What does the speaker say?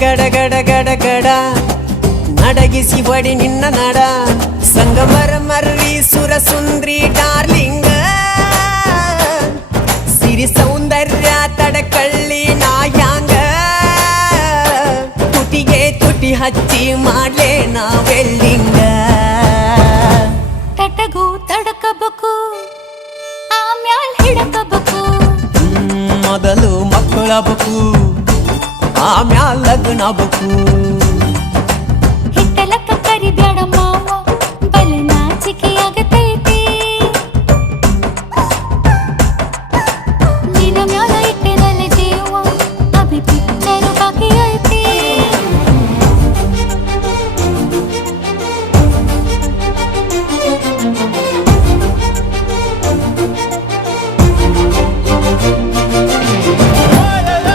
ಗಡ ಗಡ ಗಡ ಗಡ ನಡಗಿಸಿ ಒಡಿ ನಿನ್ನ ನಡ ಸಂಗಮರ ಮರ್ರಿ ಸುರ ಸುಂದ್ರಿ ಡಾರ್ಲಿಂಗ ಸಿರಿ ಸೌಂದರ್ಯ ತಡಕಳ್ಳಿ ನಾಯಾಂಗ ತುಟಿಗೆ ತುಟಿ ಹಚ್ಚಿ ಮಾಡ್ಲೇ ನಾವೆಲ್ಲಿಂಗ ತಟಗೂ ತಡಕಬೇಕು ಆಮ್ಯಾಲ್ ಹಿಡಕಬೇಕು ಮೊದಲು ಮಕ್ಕಳಬೇಕು ಆಮ್ಯಾಲ ಲಗ್ನಬೇಕು ಹಿಟ್ಟಲಕ್ಕ ಕರಿಬ್ಯಾಡ